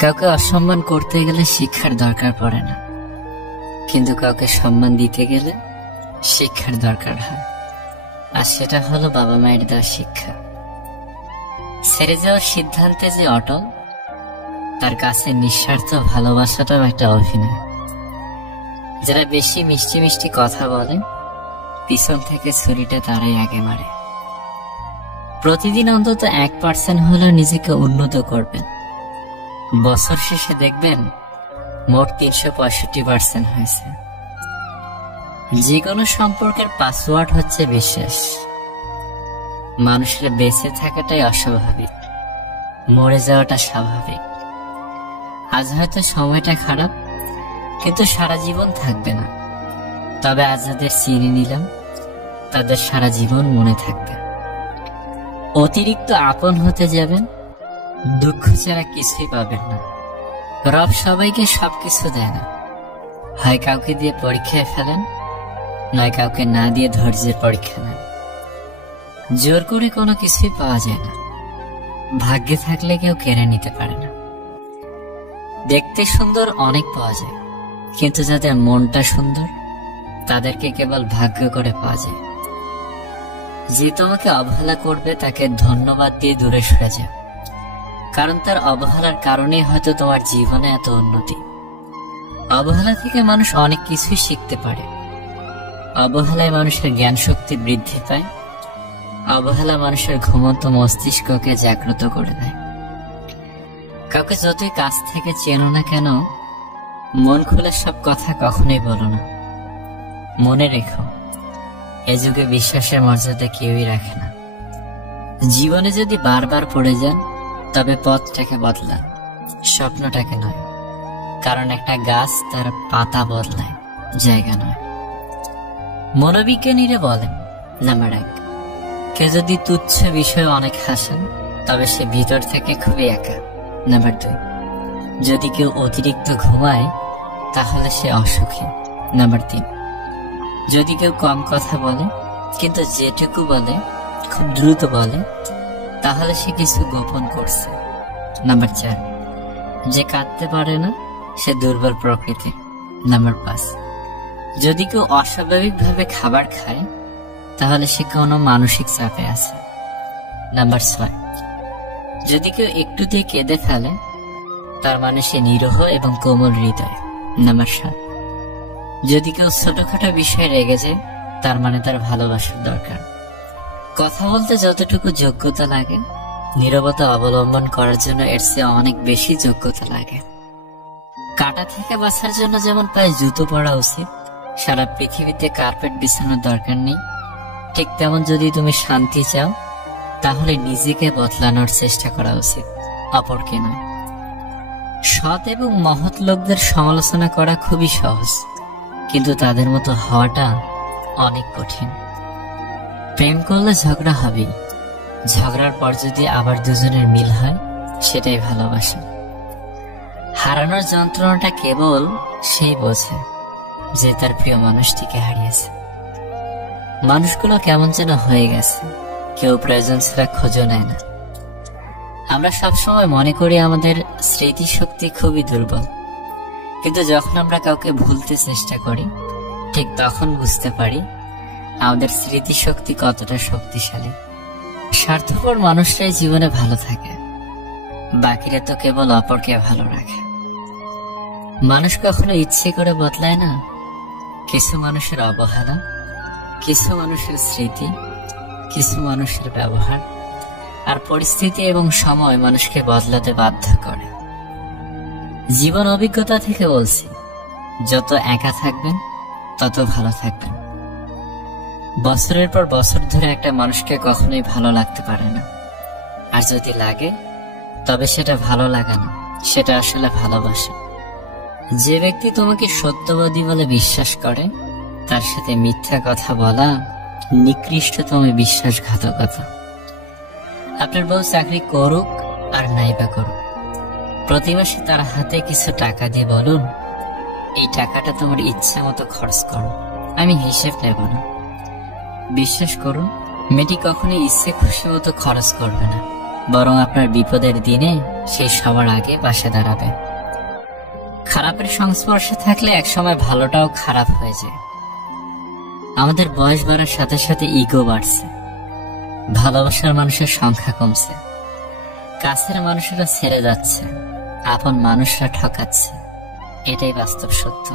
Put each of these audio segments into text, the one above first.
কাউকে অসম্মান করতে গেলে শিক্ষার দরকার পড়ে না, কিন্তু কাউকে সম্মান দিতে গেলে শিক্ষার দরকার হয়। আর সেটা হলো বাবা মায়ের দেওয়া শিক্ষা। ছেড়ে যাওয়ার সিদ্ধান্তে যে অটল, তার কাছে নিঃস্বার্থ ভালোবাসাটাও একটা অভিনয়। যারা বেশি মিষ্টি মিষ্টি কথা বলে, পিছন থেকে ছুরিটা তারাই আগে মারে। প্রতিদিন অন্তত 1% হলেও নিজেকে উন্নত করবেন। বছর শেষে দেখবেন মোট 365% হয়েছে। যে কোনো সম্পর্কের পাসওয়ার্ড হচ্ছে বিশ্বাস। মানুষের বেঁচে থাকাটাই অস্বাভাবিক, মরে যাওয়াটা স্বাভাবিক। আজ হয়তো সময়টা খারাপ, কিন্তু সারা জীবন থাকবে না। তবে আজ যাদের চিনে নিলাম, তাদের সারা জীবন মনে থাকবে। অতিরিক্ত আপন হতে যাবেন, দুঃখ ছাড়া কিছুই পাবেন না। রব সবাইকে সবকিছু দেয় না। হয় কাউকে দিয়ে পরীক্ষায় ফেলেন, নয় কাউকে না দিয়ে ধৈর্যের পরীক্ষা নেন। জোর করে কোনো কিছুই পাওয়া যায় না। ভাগ্যে থাকলে কেউ কেড়ে নিতে পারে না। দেখতে সুন্দর অনেক পাওয়া যায়, কিন্তু যাদের মনটা সুন্দর, তাদেরকে কেবল ভাগ্য করে পাওয়া যায়। যে তোমাকে অবহেলা করবে, তাকে ধন্যবাদ দিয়ে দূরে সরে যায়, কারণ তার অবহেলার কারণে হয়তো তোমার জীবনে এত উন্নতি। অবহেলা থেকে মানুষ অনেক কিছুই শিখতে পারে। অবহেলায় মানুষের জ্ঞান শক্তি বৃদ্ধি পায়। অবহেলা মানুষের ঘুমন্ত মস্তিষ্ককে জাগ্রত করে দেয়। কাউকে যতই কাছ থেকে চেনো না কেন, মন খুলে সব কথা কখনোই বলো না। মনে রেখো, এ যুগে বিশ্বাসের মর্যাদা কেউই রাখে না। জীবনে যদি বারবার পড়ে যান, তবে পথটাকে বদলান, স্বপ্নটাকে নয়। কারণ একটা গাছ তার পাতা বদলায়, জায়গা নয়। মনোবিজ্ঞানীরা বলেন, নাম্বার 1, কেউ যদি তুচ্ছ বিষয়ে অনেক হাসেন, তবে সে ভিতর থেকে খুবই একা। নাম্বার 2, যদি কেউ অতিরিক্ত ঘুমায়, তাহলে সে অসুখী। নাম্বার 3, যদি কেউ কম কথা বলে, কিন্তু যেটুকু বলে খুব দ্রুত বলে, তাহলে সে কিছু গোপন করছে। নাম্বার 4, যে কাঁদতে পারে না, সে দুর্বল প্রকৃতির। নাম্বার 5, যদি কেউ অস্বাভাবিকভাবে খাবার খায়, তাহলে সে কোনো মানসিক চাপে আছে। নাম্বার 6, যদি কেউ একটুতেই কেঁদে ফেলে, তার মানে সে নিরীহ এবং কোমল হৃদয়। নাম্বার 7, যদি কেউ ছোটখাটো বিষয়ে রেগে যায়, তার মানে তার ভালোবাসার দরকার। কথা বলতে যতটুকু যোগ্যতা লাগে, নীরবতা অবলম্বন করার জন্য এর চেয়ে অনেক বেশি যোগ্যতা লাগে। কাঁটা থেকে বাঁচার জন্য যেমন পায়ে জুতো পরা উচিত, সারা পৃথিবীতে কার্পেট বিছানোর দরকার নেই, ঠিক তেমন যদি তুমি শান্তি চাও, তাহলে নিজেকে বদলানোর চেষ্টা করা উচিত, অপরকে নয়। সৎ এবং মহৎ লোকদের সমালোচনা করা খুবই সহজ, কিন্তু তাদের মতো হওয়াটা অনেক কঠিন। প্রেম করলে ঝগড়া হবেই। ঝগড়ার পর যদি আবার দুজনের মিল হয়, সেটাই ভালোবাসা। হারানোর যন্ত্রণাটা কেবল সেই বোঝে যে তার প্রিয় মানুষটিকে হারিয়েছে। মানুষগুলো কেমন যেন হয়ে গেছে, কেউ প্রয়োজন ছাড়া খোঁজও নেয় না। আমরা সবসময় মনে করি আমাদের স্মৃতিশক্তি খুবই দুর্বল, কিন্তু যখন আমরা কাউকে ভুলতে চেষ্টা করি, ঠিক তখন বুঝতে পারি আমাদের স্মৃতিশক্তি কতটা শক্তিশালী। স্বার্থপর মানুষরাই জীবনে ভালো থাকে, বাকিরা তো কেবল অপরকে ভালো রাখে। মানুষ কখনো ইচ্ছে করে বদলায় না। কিছু মানুষের অবহেলা, কিছু মানুষের স্মৃতি, কিছু মানুষের ব্যবহার আর পরিস্থিতি এবং সময় মানুষকে বদলাতে বাধ্য করে। জীবন অভিজ্ঞতা থেকে বলছি, যত একা থাকবেন তত ভালো থাকবেন। বছরের পর বছর ধরে একটা মানুষকে কখনোই ভালো লাগতে পারে না। আর যদি লাগে, তবে সেটা ভালো লাগা না, সেটা আসলে ভালোবাসা। যে ব্যক্তি তোমাকে সত্যবাদী বলে বিশ্বাস করে, তার সাথে মিথ্যা কথা বলা নিকৃষ্টতম বিশ্বাসঘাতকতা। আপনার বউ চাকরি করুক আর নাইবা করুক, প্রতি মাসে তার হাতে কিছু টাকা দিয়ে বলুন, এই টাকাটা তোমার ইচ্ছা মতো খরচ করো, আমি হিসেব নেব না। বিশ্বাস করুন, মেয়েটি কখনোই ইচ্ছে খুশি মতো খরচ করবে না, বরং আপনার বিপদের দিনে সে সবার আগে পাশে দাঁড়াবে। খারাপের সংস্পর্শে থাকলে একসময় ভালোটাও খারাপ হয়ে যায়। আমাদের বয়স বাড়ার সাথে সাথে ইগো বাড়ছে, ভালোবাসার মানুষের সংখ্যা কমছে, কাছের মানুষেরা ছেড়ে যাচ্ছে, আপন মানুষরা ঠকাচ্ছে। এটাই বাস্তব সত্য।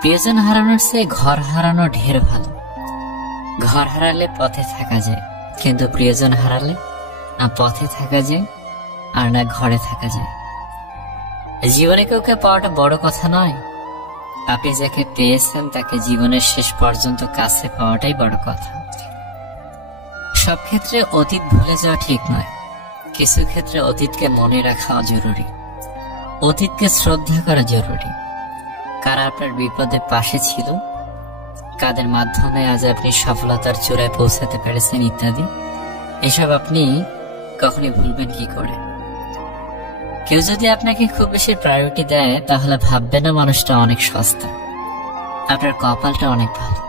প্রিয়জন হারানোর চেয়ে ঘর হারানো ঢের ভালো। ঘর হারালে পথে থাকা যায়, কিন্তু প্রিয়জন হারালে না পথে থাকা যায় আর না ঘরে থাকা যায়। জীবনে কাউকে পাওয়াটা বড় কথা নয়, আপনি যাকে পেয়েছেন তাকে জীবনের শেষ পর্যন্ত কাছে পাওয়াটাই বড় কথা। সব ক্ষেত্রে অতীত ভুলে যাওয়া ঠিক নয়, কিছু ক্ষেত্রে অতীতকে মনে রাখা জরুরি, অতীতকে শ্রদ্ধা করা জরুরি। কারা আপনার বিপদে পাশে ছিল, কাদের মাধ্যমে আজ আপনি সফলতার চূড়ায় পৌঁছাতে পেরেছেন ইত্যাদি, এসব আপনি কখনই ভুলবেন কি করে? কেউ যদি আপনাকে খুব বেশি প্রায়োরিটি দেয় তাহলে ভাববেন না মানুষটা অনেক সস্তা, আপনার কপালটা অনেক ভালো।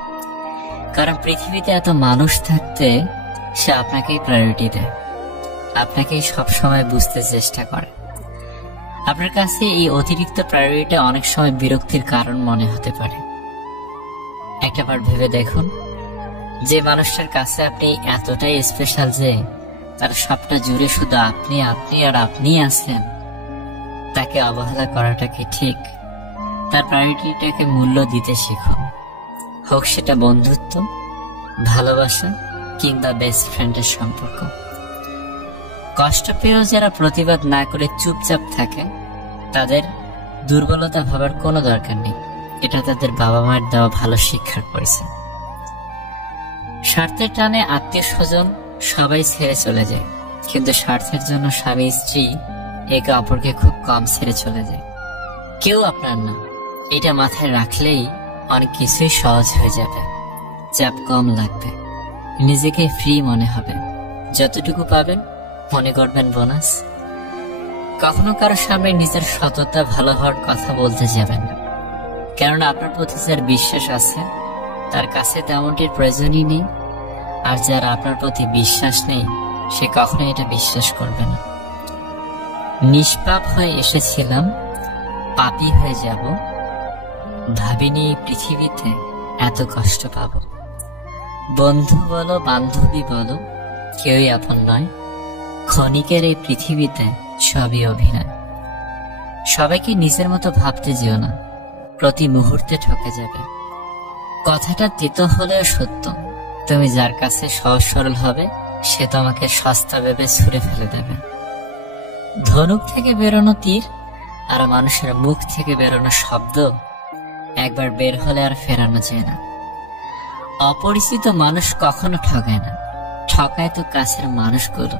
কারণ পৃথিবীতে এত মানুষ থাকতে সে আপনাকেই প্রায়োরিটি দেয়, আপনাকেই সবসময় বুঝতে চেষ্টা করে। আপনার কাছে এই অতিরিক্ত প্রায়োরিটি অনেক সময় বিরক্তির কারণ মনে হতে পারে। একটাবার ভেবে দেখুন, যে মানুষটার কাছে আপনি এতটাই স্পেশাল যে তার সবটা জুড়ে শুধু আপনি আপনি আর আপনিই আছেন, তাকে অবহেলা করাটা কি ঠিক? তার প্রায়োরিটিটাকে মূল্য দিতে শিখুন, হোক সেটা বন্ধুত্ব, ভালোবাসা কিংবা বেস্ট ফ্রেন্ডের সম্পর্ক। কষ্ট পেয়েও যারা প্রতিবাদ না করে চুপচাপ থাকে তাদের দুর্বলতা ভাবার কোনো দরকার নেই, এটা তাদের বাবা মায়ের দেওয়া ভালো শিক্ষার পরিচয়। স্বার্থের টানে আত্মীয় স্বজন সবাই ছেড়ে চলে যায়, কিন্তু স্বার্থের জন্য স্বামী স্ত্রী একে অপরকে খুব কম ছেড়ে চলে যায়। কেউ আপনার না, এটা মাথায় রাখলেই অনেক কিছুই সহজ হয়ে যাবে, চাপ কম লাগবে, নিজেকে ফ্রি মনে হবে। যতটুকু পাবেন মনে করবেন বোনাস। কখনো কারো সামনে নিজের সততা ভালো হওয়ার কথা বলতে যাবেন না, কেননা আপনার প্রতি যার বিশ্বাস আছে তার কাছে তেমনটির প্রয়োজনই নেই, আর যার আপনার প্রতি বিশ্বাস নেই সে কখনো এটা বিশ্বাস করবে না। নিষ্পাপ হয়ে এসেছিলাম, পাপী হয়ে যাব, ভাবিনি পৃথিবীতে এত কষ্ট পাব। বন্ধু বলো বান্ধবী বলো কেউই আপন নয়, ক্ষণিকের এই পৃথিবীতে সবই অভিনয়। সবাইকে নিজের মতো ভাবতে যেও না, প্রতি মুহূর্তে ঠকে যাবে। কথাটা তিতো হলেও সত্য, তুমি যার কাছে সহজ সরল হবে সে তোমাকে সস্তা ভেবে ছুঁড়ে ফেলে দেবে। ধনুক থেকে বেরোনো তীর আর মানুষের মুখ থেকে বেরোনো শব্দ একবার বের হলে আর ফেরানো যায় না। অপরিচিত মানুষ কখনো ঠকায় না, ঠকায় তো কাছের মানুষগুলো।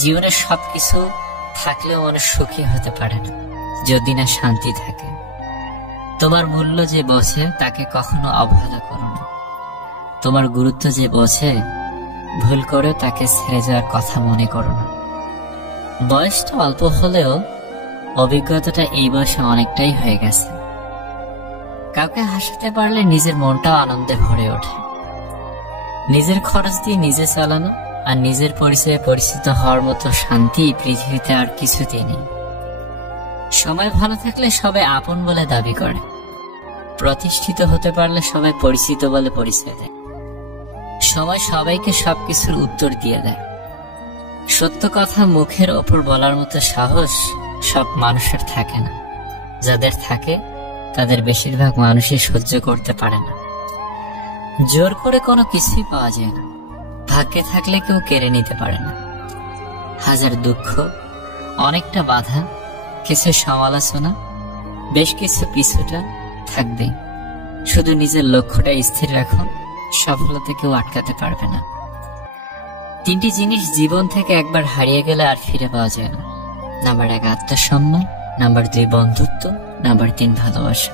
জীবনে সবকিছু থাকলেও মানুষ সুখী হতে পারে না যদি না শান্তি থাকে। তোমার মূল্য যে বোঝে তাকে কখনো অবহেলা করো না, তোমার গুরুত্ব যে বোঝে ভুল করে তাকে ছেড়ে যাওয়ার কথা মনে করো না। বয়সটা অল্প হলেও অভিজ্ঞতাটা এই বয়সে অনেকটাই হয়ে গেছে। কাউকে হাসাতে পারলে নিজের মনটাও আনন্দে ভরে ওঠে। নিজের খরচ দিয়ে নিজে চালানো আর নিজের পরিচয়ে পরিচিত হওয়ার মতো শান্তি পৃথিবীতে আর কিছুতেই নেই। সময় ভালো থাকলে সবাই আপন বলে দাবি করে, প্রতিষ্ঠিত হতে পারলে সবাই পরিচিত বলে পরিচয় দেয়। সময় সবাইকে সবকিছুর উত্তর দিয়ে দেয়। সত্য কথা মুখের ওপর বলার মতো সাহস সব মানুষের থাকে না, যাদের থাকে তাদের বেশিরভাগ মানুষই সহ্য করতে পারে না। জোর করে কোনো কিছুই পাওয়া যায় না, ভাগ্যে থাকলে কেউ কেড়ে নিতে পারে না। হাজার দুঃখ, অনেকটা বাধা, কিছু সমালোচনা, বেশ কিছু পিছুটা থাকবেই। শুধু নিজের লক্ষ্যটা স্থির রাখুন, সফলতা কেউ আটকাতে পারবে না। তিনটি জিনিস জীবন থেকে একবার হারিয়ে গেলে আর ফিরে পাওয়া যায় না। নাম্বার 1 আত্মসম্মান, নাম্বার 2 বন্ধুত্ব, নাম্বার 3 ভালোবাসা।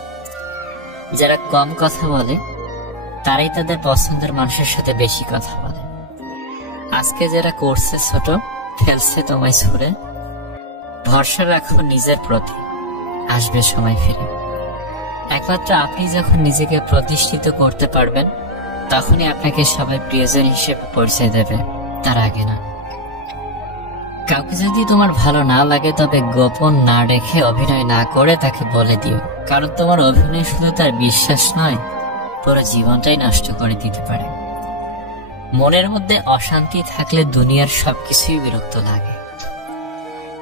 যারা কম কথা বলে তারাই তাদের পছন্দের মানুষের সাথে বেশি কথা বলে। আজকে যারা করছে ছোট, ফেলছে তোমায় ছুড়ে, ভরসা রাখো নিজের প্রতি, আসবে সময় ফিরে। একমাত্র আপনি যখন নিজেকে প্রতিষ্ঠিত করতে পারবেন তখনই আপনাকে সবাই প্রিয়জন হিসেবে পরিচয় দেবে, তার আগে না। কাউকে যদি তোমার ভালো না লাগে তবে গোপন না রেখে অভিনয় না করে তাকে বলে দিও, কারণ তোমার অভিনয় শুধু তার বিশ্বাস নয়, পুরো জীবনটাই নষ্ট করে দিতে পারে। মনের মধ্যে অশান্তি থাকলে দুনিয়ার সবকিছুই বিরক্ত লাগে।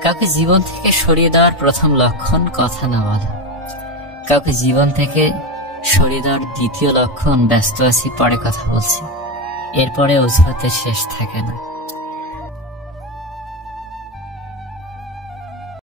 কাউকে জীবন থেকে সরিয়ে দেওয়ার প্রথম লক্ষণ কথা না বলা। কাউকে জীবন থেকে সরিয়ে দেওয়ার দ্বিতীয় লক্ষণ ব্যস্ত আছি, পরে কথা বলছি। এরপরে অজুহাতের শেষ থাকে না।